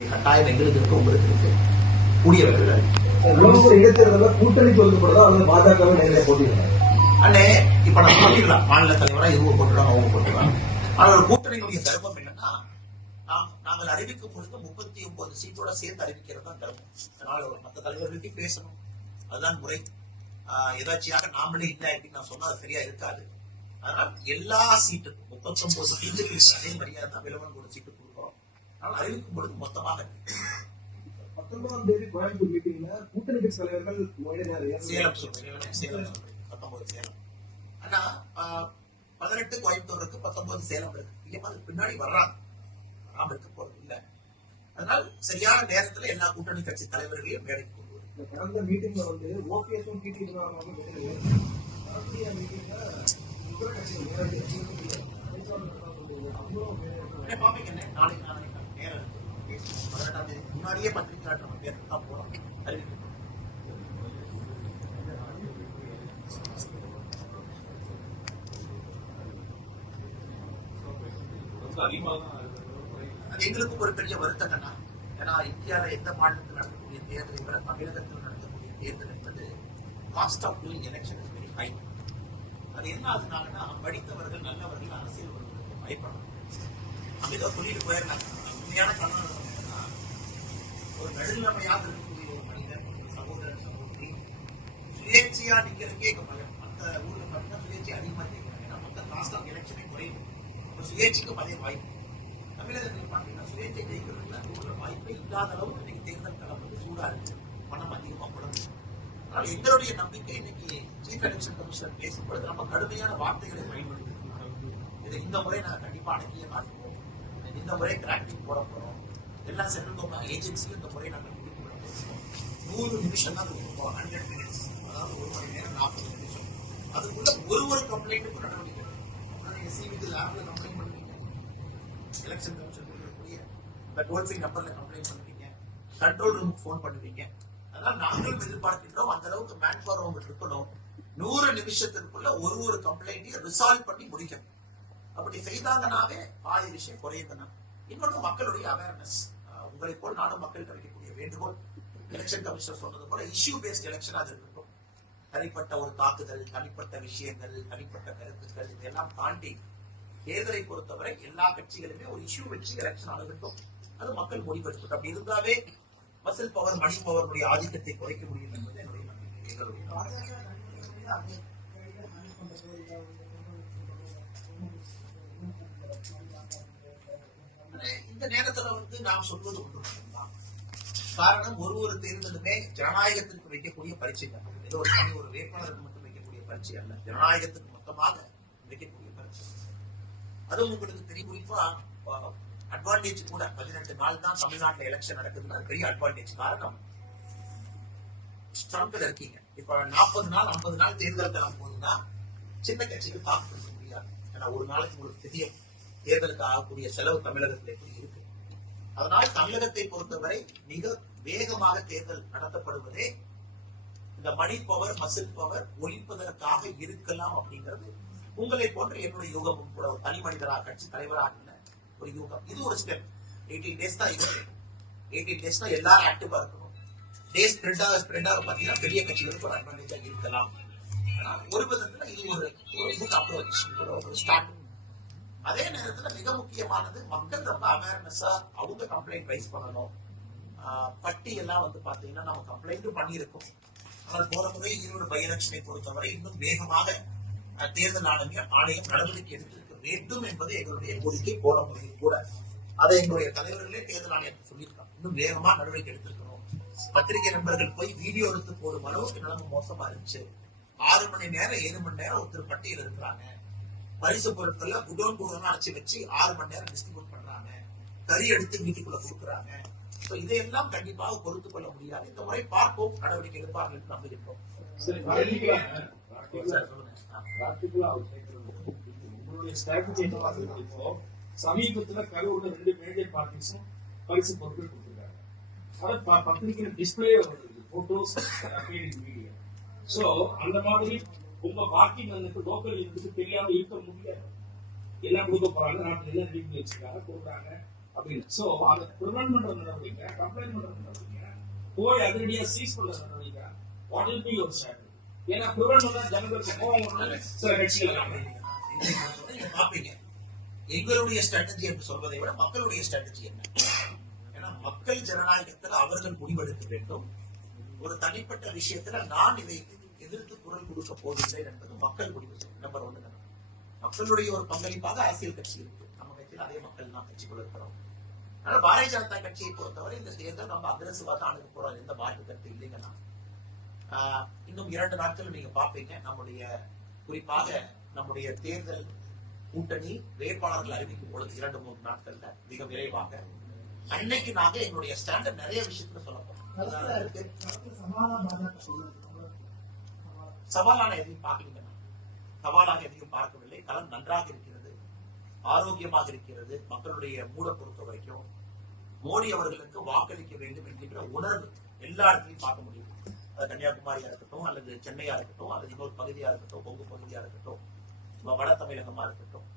கட்டாயம் எங்களுக்கு இருக்கு, உங்களுக்கு இருக்கு. கூடியவர்கள் இடைத்தேர்தலில் கூட்டணி சொல்லப்படுறதா அல்லது பாஜகவை நேரில் போட்டிருக்காங்க. அண்ணே இப்ப நான் சொல்லிடலாம், மாநில தலைவரா இவங்க போட்டுருவாங்க, அவங்க போட்டுருவாங்க. ஆனால் ஒரு கூட்டணியுடைய தர்மம் என்னன்னா, நாங்கள் அறிவிக்கும் பொழுது 39 சீட்டோட சேர்த்து அறிவிக்கிறது தான் தர்மம். அதனால மற்ற தலைவர்களுக்கு பேசணும், அதுதான் முறை. எதாச்சியாக நாமளே இல்லை அப்படின்னு நான் சொன்னா அது சரியா இருக்காது. அதனால் எல்லா சீட்டுக்கும் 39 சீட்டுக்கு அதே மரியாதை தான் விலவன் கூட சீட்டு கொடுக்குறோம். ஆனால் அறிவிக்கும் பொழுது மொத்தமாக 19ஆம் தேதி கோயம்புத்தூர் மீட்டிங்ல கூட்டணி கட்சி தலைவர்கள் சேலம் சொல்றேன், சேலம் 19 சேலம். ஆனா 18 கோயம்புத்தூர் இருக்கு, 19 சேலம் இருக்கு. இல்லையா அது பின்னாடி வர்றாங்க, வராம இருக்க போறது இல்லை. அதனால் சரியான நேரத்துல எல்லா கூட்டணி கட்சி தலைவர்களையும் வேலைக்கு கொண்டு வரும். கடந்த மீட்டிங்ல ஓபிஎஸும் பாப்பீங்க நாளைக்கு நேரம் 18ஆம் தேதி முன்னாடியே பத்திரிகை நம்ம பேருக்கு தான் போறோம், அறிவிக்கும். எங்களுக்கும் ஒரு பெரிய வருத்தம் தானா. ஏன்னா இந்தியாவில் எந்த மாநிலத்தில் நடக்கக்கூடிய தேர்தலை விட தமிழகத்தில் நடக்கக்கூடிய தேர்தல் என்பது cost of doing election is very high. அது என்ன ஆகுனாங்கன்னா, படித்தவர்கள் நல்லவர்கள் அரசியல் பயப்படணும். நம்ம ஏதோ சொல்லிட்டு போயிடலாம். உண்மையான கண்ணன் என்னன்னா, ஒரு நடுநிலைமையாக இருக்கக்கூடிய ஒரு மனிதன், ஒரு சகோதரன் சகோதரி சுயேட்சையா நிக்கிறதுக்கே மற்ற ஊர்ல பார்த்தீங்கன்னா சுயேட்சை அதிகமாக கேட்கிறாங்க. ஏன்னா மற்ற காஸ்ட் ஆஃப் எலெக்ஷனை குறையும், சுயேட்சைக்கும் அதே வாய்ப்பு. தமிழகத்தில் பார்த்தீங்கன்னா சுயேட்சை ஜெயிக்கிறதுல ஒரு வாய்ப்பே இல்லாத அளவுக்கு இன்னைக்கு தேர்தல் களம் வந்து சூடா இருக்கு, பணம் அதிகமாக கொடுக்கும். அதனால எங்களுடைய நம்பிக்கை இன்னைக்கு சீஃப் எலெக்ஷன் கமிஷனர் பேசும்பொழுது நம்ம கடுமையான வார்த்தைகளை பயன்படுத்திருக்கிறோம். இதை இந்த முறை நாங்கள் கண்டிப்பா அடக்கியே மாற்றுவோம். இந்த முறை கிராக்கிங் போட போறோம். எல்லா சென்ட்ரல் கவர்மெண்ட் ஏஜென்சியும் இந்த முறை நாங்கள் முடிக்க போறோம். 100 நிமிஷம் தான் கொடுப்போம், 100 minutes, அதாவது 1 மணி நேரம் 40 நிமிஷம். அதுக்குள்ள ஒரு கம்ப்ளைண்ட்டுக்கும் நடவடிக்கை. எஸ்சிபிக்கு லேப்ல கம்ப்ளைண்ட் பண்ணுவீங்க, எலெக்ஷன் கமிஷன் இருக்கக்கூடிய டோல் ஃப்ரீ நம்பர்ல கம்ப்ளைண்ட் பண்ணுவீங்க, கண்ட்ரோல் ரூமுக்கு ஃபோன் பண்ணுவீங்க. அதனால நாங்களும் எதிர்பார்க்கின்றோம் அந்த அளவுக்கு மேன் பவர் அவங்க இருக்கணும். 100 நிமிஷத்திற்குள்ள ஒரு கம்ப்ளைண்ட்டையும் ரிசால்வ் பண்ணி முடிக்கணும். அப்படி செய்தாங்கன்னாவே பாதி விஷயம் குறையுதுன்னா. இன்னொன்று மக்களுடைய அவேர்னஸ். உங்களை போல் நானும் மக்களுக்கு வைக்கக்கூடிய வேண்டுகோள், எலெக்ஷன் கமிஷனர் சொன்னது போல இஷ்யூ பேஸ்ட் எலெக்ஷன் அது இருக்கட்டும். தனிப்பட்ட ஒரு தாக்குதல், தனிப்பட்ட விஷயங்கள், தனிப்பட்ட கருத்துக்கள் இதெல்லாம் தாண்டி தேர்தலை பொறுத்தவரை எல்லா கட்சிகளுமே ஒரு இஷ்யூ வச்சு எலெக்ஷன் அணுகட்டும். அது மக்கள் முடிவெடுக்கட்டும். அப்படி இருந்தாவே மசில் பவர், மணி பவருடைய ஆதிக்கத்தை குறைக்க முடியும் என்பது என்னுடைய நம்பிக்கை. இந்த நேரத்துல வந்து நாம் சொல்வது ஒன்றுதான். காரணம், ஒரு தேர்தலுமே ஜனநாயகத்திற்கு வைக்கக்கூடிய பரீட்சை தான். ஏதோ ஒரு வேட்பாளருக்கு மட்டும் வைக்கக்கூடிய பரீட்சை அல்ல, ஜனநாயகத்துக்கு மொத்தமாக வைக்கக்கூடிய பரீட்சை. அதுவும் உங்களுக்கு தெரியும், குறிப்பா அட்வான்டேஜ் கூட 18 நாள் தான் தமிழ்நாட்டில் எலெக்ஷன் நடக்குது. அது பெரிய அட்வான்டேஜ். காரணம், ஸ்ட்ராங்ல இருக்கீங்க. இப்ப 40 நாள் 50 நாள் தேர்தல் தரம் போதுன்னா சின்ன கட்சிக்கு தாக்குப்பிடிக்க முடியாது. ஏன்னா ஒரு நாளைக்கு உங்களுக்கு தெரியும் தேர்தலுக்கு ஆகக்கூடிய செலவு தமிழகத்தில் எப்படி இருக்கு. அதனால் தமிழகத்தை பொறுத்தவரை மிக வேகமாக தேர்தல் நடத்தப்படுவதே இந்த மணி பவர், மசில் பவர் ஒழிப்பதற்காக இருக்கலாம் அப்படிங்கிறது உங்களை போன்ற என்னுடைய யூகமும் கூட. ஒரு தனி மனிதராக, கட்சி தலைவராக ஒரு யூகம். இது ஒரு ஸ்டெப். 18 days தான் இருக்கு. 18 days தான் எல்லாரும் ஆக்டிவா இருக்கணும். டேஸ் ஸ்ப்ரெண்டாக பாத்தீங்கன்னா பெரிய கட்சிகளுக்கு ஒரு அட்வான்டேஜா இருக்கலாம். ஒரு விதத்துல இது ஒரு இதுக்கு அப்ரோச், ஒரு ஸ்டார்ட். அதே நேரத்துல மிக முக்கியமானது, மக்கள் ரொம்ப அவேர்னஸா அவங்க கம்ப்ளைண்ட் ரைஸ் பண்ணணும். பட்டி எல்லாம் வந்து பாத்தீங்கன்னா நம்ம கம்ப்ளைண்ட்டும் பண்ணியிருக்கோம். ஆனால் போன முறை ஈரோடு பை எலெக்ஷனை பொறுத்தவரை இன்னும் வேகமாக தேர்தல் ஆணையம் நடவடிக்கை எடுத்திருக்க வேண்டும் என்பது எங்களுடைய கோரிக்கை. போன முறையில் கூட அதை எங்களுடைய தலைவர்களே தேர்தல் ஆணையத்தை சொல்லியிருக்காங்க, இன்னும் வேகமா நடவடிக்கை எடுத்திருக்கணும். பத்திரிகை நண்பர்கள் போய் வீடியோ எடுத்து போடும் அளவுக்கு நிலைமை மோசமா இருந்துச்சு. 6 மணி நேரம் 7 மணி நேரம் ஒருத்தர் பட்டியல் இருக்கிறாங்க. பரிசு பொருட்கள்ல குடோன் அடைச்சு வச்சு 6 மணி நேரம் டிஸ்ட்ரிபியூட் பண்றாங்க. கறி எடுத்து வீட்டுக்குள்ள கொடுக்குறாங்க. இதையெல்லாம் கண்டிப்பாக பொறுத்து கொள்ள முடியாது. இந்த முறை பார்ப்போம், நடவடிக்கை எடுப்பார்கள் என்று நம்புகின்றோம். சமீபத்துல கரூர்ல 2 மேஜர் பார்ட்டிஸும் பரிசு பொருட்கள் கொடுத்திருக்காங்க. அதை பத்திரிகை டிஸ்பிளே போட்டோஸ் மீடியா. சோ அந்த மாதிரி உங்க பார்ட்டி வந்துட்டு லோக்கல் இருந்துட்டு தெரியாம இருக்க முடியாது. எல்லாம் கொடுக்க போறாங்க, நாட்டுல எல்லாம் ரீட் வச்சிருக்காங்க, கொடுக்குறாங்க. அப்படின்னு. சோ அதை ப்ரிவென்ட் பண்ற நடவடிக்கை, கம்ப்ளைண்ட் பண்ற நடவடிக்கை, போய் அதிரடியா சீஸ் பண்ற நடவடிக்கை, what will be your strategy? ஏன்னா ப்ரிவென்ட் பண்ணா ஜனங்களுக்கு கோவம் வரணும்னு சில கட்சிகள் நீங்க பாப்பீங்க. எங்களுடைய ஸ்ட்ராட்டஜி என்று சொல்வதை விட மக்களுடைய ஸ்ட்ராட்டஜி என்ன? ஏன்னா மக்கள் ஜனநாயகத்தில் அவர்கள் முடிவெடுக்க வேண்டும். ஒரு தனிப்பட்ட விஷயத்துல நான் இதை எதிர்த்து குரல் கொடுக்க போவதில்லை என்பது மக்கள் முடிவு செய்யும். நம்பர் 1. மக்களுடைய ஒரு பங்களிப்பாக அரசியல் கட்சி இருக்கு. நம்ம கட்சியில் அதே மக்கள் தான் கட்சிக்குள்ள இருக்கிறோம். அதனால பாரதிய ஜனதா கட்சியை பொறுத்தவரை இந்த தேர்தல் நம்ம அக்ரெசிவா தான் அணுக போறோம். எந்த மாற்று கருத்து இல்லைங்கன்னா இன்னும் 2 நாட்கள் நீங்க பாப்பீங்க. நம்முடைய குறிப்பாக நம்முடைய தேர்தல் கூட்டணி வேட்பாளர்கள் அறிவிக்கும் பொழுது 2-3 நாட்கள்ல மிக விரைவாக அன்னைக்கு நாங்க எங்களுடைய ஸ்டாண்டர்ட் நிறைய விஷயத்துல சொல்ல போறோம். சவாலான எதையும் பார்க்கலீங்க. சவாலாக எதையும் பார்க்கவில்லை. களம் நன்றாக இருக்கிறது, ஆரோக்கியமாக இருக்கிறது. மக்களுடைய மூட பொறுத்த வரைக்கும் மோடி அவர்களுக்கு வாக்களிக்க வேண்டும் என்கின்ற உணர்வு எல்லா இடத்துலையும் பார்க்க முடியும். அது கன்னியாகுமரியா இருக்கட்டும், அல்லது சென்னையா இருக்கட்டும், அல்லது இன்னொரு பகுதியா இருக்கட்டும், கொங்கு பகுதியா இருக்கட்டும், வட தமிழகமா இருக்கட்டும்,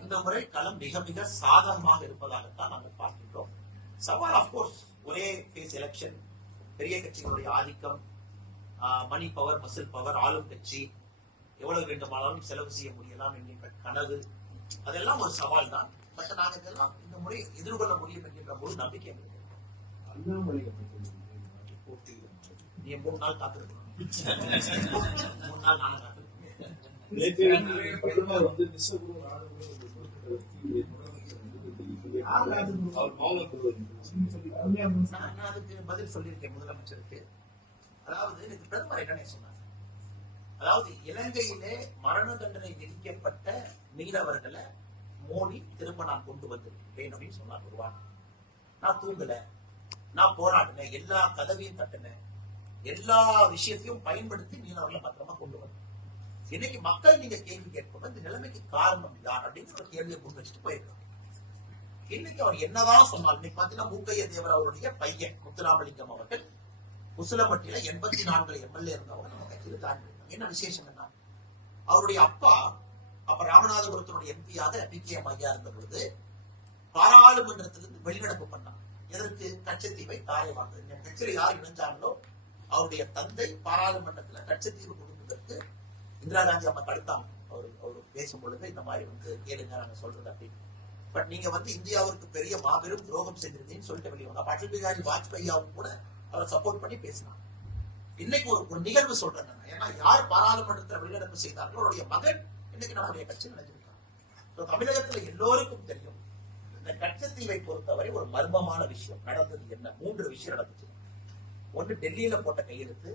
இந்த முறை களம் மிக மிக சாதகமாக இருப்பதாகத்தான் நாங்கள் பார்க்கின்றோம். சவால் ஆஃப்கோர்ஸ் ஒரே பேஸ் எலெக்ஷன், பெரிய கட்சிகளுடைய ஆதிக்கம், மணி பவர், மசில் பவர், ஆளும் கட்சி எவ்வளவு வேண்டுமானாலும் செலவு செய்ய முடியலாம் என்கின்ற கனவு, அதெல்லாம் ஒரு சவால் தான். பட் நாங்க இதெல்லாம் இந்த முறை எதிர்கொள்ள முடியும் என்கின்ற ஒரு நம்பிக்கை இருக்கு. நீ 3 நாள் காத்திருக்கணும். 3 நாள் நானும் காத்திருக்கேன். நான் அதுக்கு பதில் சொல்லியிருக்கேன் முதலமைச்சருக்கு. அதாவது எனக்கு பிரதமர் என்ன சொன்னார், அதாவது இலங்கையிலே மரண தண்டனை விதிக்கப்பட்ட மீனவர்களை மோடி திரும்ப நான் கொண்டு வந்திருக்கேன் அப்படின்னு சொன்னார். ஒரு வாரம் நான் தூங்கல, நான் போராடினேன், எல்லா கதவையும் தட்டினேன், எல்லா விஷயத்தையும் பயன்படுத்தி மீனவர்களை பத்திரமா கொண்டு வந்தேன். இன்னைக்கு மக்கள் நீங்க கேள்வி கேட்போம், இந்த நிலைமைக்கு காரணம் யார் அப்படிங்கிற ஒரு கேள்வியை முன் வச்சுட்டு போயிருக்காங்க. இன்னைக்கு அவர் என்னதான் சொன்னார், இன்னைக்கு பாத்தீங்கன்னா மூக்கைய தேவர் அவருடைய பையன் முத்துராமலிங்கம் அவர்கள் உசிலம்பட்டியில 84 எம்எல்ஏ இருந்தவங்க நம்ம கட்சியில் தாண்டி. என்ன விசேஷம் என்ன, அவருடைய அப்பா அப்ப ராமநாதபுரத்தினுடைய எம்பியாக PKM ஐயா இருந்த பொழுது பாராளுமன்றத்திலிருந்து வெளிநடப்பு பண்ணார். எதற்கு? கச்சத்தீவை தாரை வாங்க. கட்சியில யார் இணைஞ்சாங்களோ அவருடைய தந்தை பாராளுமன்றத்துல கச்சத்தீவு கொடுப்பதற்கு இந்திரா காந்தி அம்மா தடுத்தாங்க. அவர் பேசும் பொழுது இந்த மாதிரி கேளுங்க நாங்க சொல்றது அப்படின்னு. பட் நீங்க இந்தியாவிற்கு பெரிய மாபெரும் துரோகம் செஞ்சிருந்தீங்கன்னு சொல்லிட்டு வெளியே வந்தாங்க. அடல் பிகாரி வாஜ்பாயும் கூட அவரை சப்போர்ட் பண்ணி பேசினாங்க. இன்னைக்கு ஒரு நிகழ்வு சொல்றேன். ஏன்னா யார் பாராளுமன்றத்தில் வெளிநடப்பு செய்தார்களோ அவருடைய மகன் இன்னைக்கு நம்முடைய கட்சியில் நினைச்சிருக்காங்க. தமிழகத்துல எல்லோருக்கும் தெரியும், இந்த கச்சத்தீவை பொறுத்தவரை ஒரு மர்மமான விஷயம் நடந்தது. என்ன? 3 விஷயம் நடந்துச்சு. ஒன்று டெல்லியில போட்ட கையெழுத்து,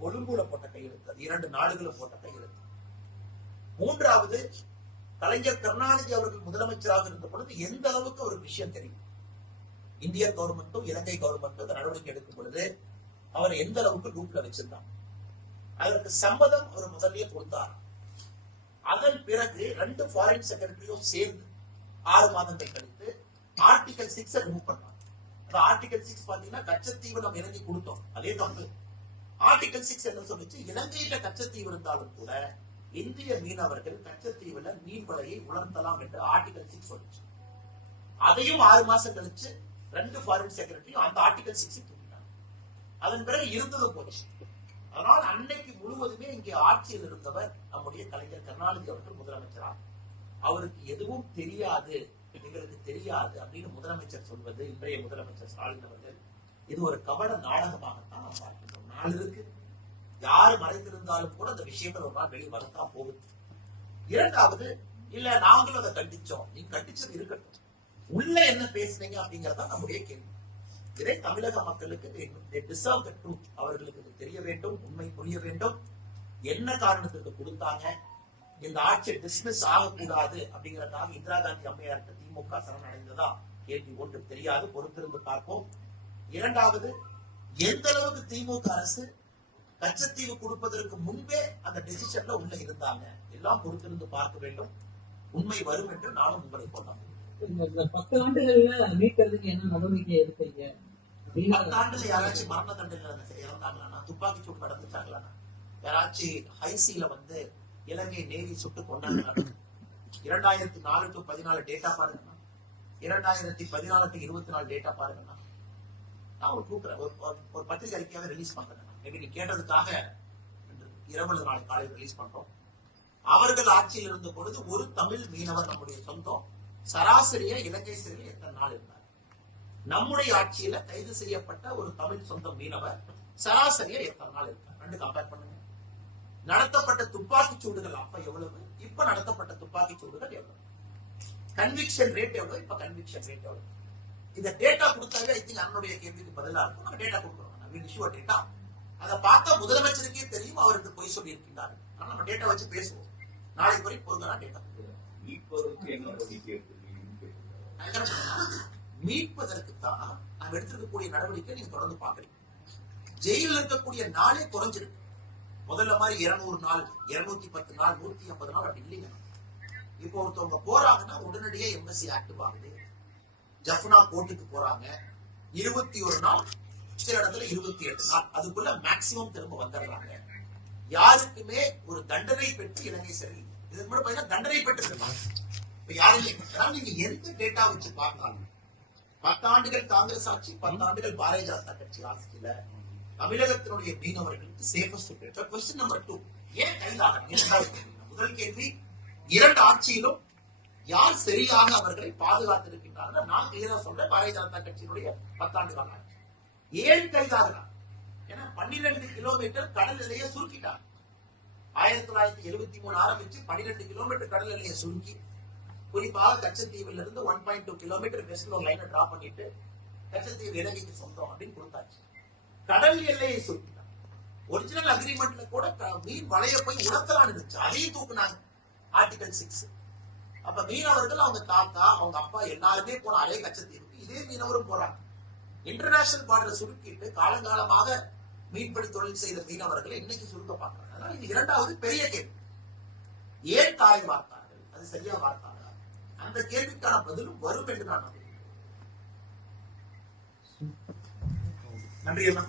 கொழும்புல போட்ட கையெழுத்து, 2 நாடுகளும் போட்ட கையெழுத்து. 3வது கலைஞர் கருணாநிதி அவர்கள் முதலமைச்சராக இருந்த பொழுது எந்த அளவுக்கு ஒரு விஷயம் தெரியும், இந்திய கவர்மெண்ட்டும் இலங்கை கவர்மெண்ட்டும் இந்த நடவடிக்கை எடுக்கும் பொழுது அவர் எந்த அளவுக்கு லூப்ல வச்சிருந்தாங்க. அதற்கு சம்மதம் அவர் முதல்லயே கொடுத்தார். அதன் பிறகு 2 ஃபாரின் செக்ரட்டரியும் சேர்ந்து 6 மாதங்கள் கழித்து ஆர்டிகல் 6 ரிமூவ் பண்ணாங்க. ஆர்டிகல் 6 பாத்தீங்கன்னா கச்சத்தீவு நம்ம இலங்கை கொடுத்தோம், அதே தான். ஆர்டிகல் 6 என்ன சொல்லிச்சு, இலங்கையில கச்சத்தீவு இருந்தாலும் கூட இந்திய மீனவர்கள் கச்சத்தீவுல மீன்வலையை உணர்த்தலாம் என்று ஆர்டிகல் 6 சொல்லிச்சு. அதையும் 6 மாசம் கழிச்சு 2 ஃபாரின் செக்ரட்டரியும் அந்த ஆர்டிகல் 6 தூக்கினாங்க. அதன் பிறகு இருந்தது போச்சு. அதனால் அன்னைக்கு முழுவதுமே இங்கே ஆட்சியில் இருந்தவர் நம்முடைய கலைஞர் கருணாநிதி அவர்கள் முதலமைச்சராக. அவருக்கு எதுவும் தெரியாது, எங்களுக்கு தெரியாது அப்படின்னு முதலமைச்சர் சொல்வது, இன்றைய முதலமைச்சர் ஸ்டாலின் அவர்கள், இது ஒரு கபட நாடகமாகத்தான் நாம் பார்க்கின்றோம். நாள் இருக்கு, யாரு மறைந்திருந்தாலும் கூட அந்த விஷயங்கள் ஒரு நாள் வெளியே வரத்தான் போகுது. 2வது, இல்ல நாங்களும் அதை கண்டிச்சோம், நீங்க கண்டிச்சது இருக்கட்டும், உள்ள என்ன பேசுனீங்க அப்படிங்கறதா நம்முடைய கேள்வி. இதை தமிழக மக்களுக்கு அவர்களுக்கு தெரிய வேண்டும், உண்மை புரிய வேண்டும். என்ன காரணத்துக்கு கொடுத்தாங்க, இந்த ஆட்சி டிஸ்மிஸ் ஆகக்கூடாது அப்படிங்கறதுக்காக இந்திரா காந்தி அம்மையாருக்கு திமுக சரணடைந்ததா கேள்வி ஒன்று தெரியாது, பொறுத்திருந்து பார்ப்போம். 2வது, எந்த அளவுக்கு திமுக அரசு கச்சத்தீவு கொடுப்பதற்கு முன்பே அந்த டெசிஷன்ல உள்ள இருந்தாங்க, எல்லாம் பொறுத்திருந்து பார்க்க வேண்டும். உண்மை வரும் என்று நானும் உங்களை கொண்டாங்க. இந்த 10 ஆண்டுகள்ல மீட்கிறதுக்கு என்ன நடவடிக்கை எடுத்தீங்க? 10 ஆண்டுல யாராச்சும் மரண தண்டனை இறந்தாங்களா? துப்பாக்கி சூடு நடந்துட்டாங்களா? யாராச்சும் ஹைசில இலங்கை நேவி சுட்டு கொண்டாங்களா? 2004 to 14 டேட்டா பாருங்க. 2014 24 டேட்டா பாருங்கன்னா நான் ஒரு கூப்பிடுறேன், ஒரு பத்திரிகை அறிக்கையாக ரிலீஸ் பண்றேன். மேபி நீ கேட்டதுக்காக இரவு நாளை காலையில் ரிலீஸ் பண்றோம். அவர்கள் ஆட்சியில் இருந்த பொழுது ஒரு தமிழ் மீனவர் நம்முடைய சொந்தம் சராசரியா இலங்கை சிறையில் எத்தனை நாள் இருந்தார்? நம்முடைய ஆட்சியில கைது செய்யப்பட்ட ஒரு தமிழ் சொந்த மீனவர் சராசரியா எத்தனை நாள் இருக்கார்? ரெண்டு கம்பேர் பண்ணுங்க. நடத்தப்பட்ட துப்பாக்கி சூடுகள் அப்ப எவ்வளவு, இப்ப நடத்தப்பட்ட துப்பாக்கி சூடுகள் எவ்வளவு, கன்விக்ஷன் ரேட் எவ்வளவு, இப்ப கன்விக்ஷன் ரேட் எவ்வளவு? இந்த டேட்டா கொடுத்தாவே ஐ திங்க் அண்ணனுடைய கேள்விக்கு பதிலா இருக்கும். நம்ம டேட்டா கொடுக்குறோம், டேட்டா. அதை பார்த்தா முதலமைச்சருக்கே தெரியும் அவருக்கு பொய் சொல்லி இருக்கின்றார். ஆனா நம்ம டேட்டா வச்சு பேசுவோம். நாளைக்கு வரைக்கும் பொருந்தா டேட்டா மீட்பதற்குத்தான் நாம் எடுத்திருக்கக்கூடிய நடவடிக்கை நீங்க தொடர்ந்து பாக்குறீங்க. ஜெயிலில் இருக்கக்கூடிய நாளே குறைஞ்சிருக்கு. முதல்ல மாதிரி 200 நாள், 210 நாள், 150 நாள் அப்படி இல்லைங்க. இப்போ ஒருத்தவங்க போறாங்கன்னா உடனடியே எம்எஸ்சி ஆக்டிவ் ஆகுது. ஜஃப்னா கோர்ட்டுக்கு போறாங்க, 21 நாள், சில இடத்துல 28 நாள், அதுக்குள்ள மேக்சிமம் திரும்ப வந்துடுறாங்க. யாருக்குமே ஒரு தண்டனை பெற்று இலங்கை சிறையில் இதுக்கு முன்னாடி பாத்தீங்கன்னா தண்டனை பெற்று இப்ப யாருமே நீங்க எந்த டேட்டா வச்சு பார்த்தாலும் 10 ஆண்டுகள் காங்கிரஸ் ஆட்சி, 10 ஆண்டுகள் பாரதிய ஜனதா கட்சி ஆட்சியில தமிழகத்தினுடைய மீனவர்களுக்கு சேஃபஸ்ட் டேட்டா. கொஸ்டின் நம்பர் 2, ஏன் கைதாக? முதல் கேள்வி, 2 ஆட்சியிலும் யார் சரியாக அவர்களை பாதுகாத்திருக்கின்றார்கள்? நான் கிளியரா சொல்றேன், பாரதிய ஜனதா கட்சியினுடைய 10 ஆண்டு கால ஆட்சி. ஏன் கைதாகிறார்? ஏன்னா 12 கிலோமீட்டர் கடல் எல்லையை சுருக்கிட்டார். 1973 ஆரம்பிச்சு 12 கிலோமீட்டர் கடல் எல்லையை சுருக்கி, குறிப்பாக கச்சத்தீவில் இருந்து 1.2 கிலோமீட்டர் வெஸ்ட்ல ஒரு லைனை டிரா பண்ணிட்டு கச்சத்தீவு இலங்கைக்கு சொந்தம் அப்படின்னு கொடுத்தாச்சு. கடல் எல்லையை சுருக்கிட்டார். ஒரிஜினல் அக்ரிமெண்ட்ல கூட மீன் வளைய போய் உணர்த்தலான்னு இருந்துச்சு, அதையும் தூக்குனாங்க. ஆர்டிகல் 6. அப்ப மீனவர்கள் அவங்க தாத்தா, அவங்க அப்பா எல்லாருமே போன அதே கச்சத்தீவுக்கு இதே மீனவரும் போறாங்க. இன்டர்நேஷனல் பார்டரை சுருக்கிட்டு காலங்காலமாக மீன்பிடி தொழில் செய்த மீனவர்களை இன்னைக்கு சுருக்க பார்க்கிறாங்க. அதனால இது 2வது பெரிய கேள்வி. ஏன் தாய் வார்த்தார்கள்? அது சரியா வார்த்தாங்க? அந்த கேள்விக்கான பதிலும் வரும் என்று நான் நம்புகிறேன். நன்றி அண்ணா.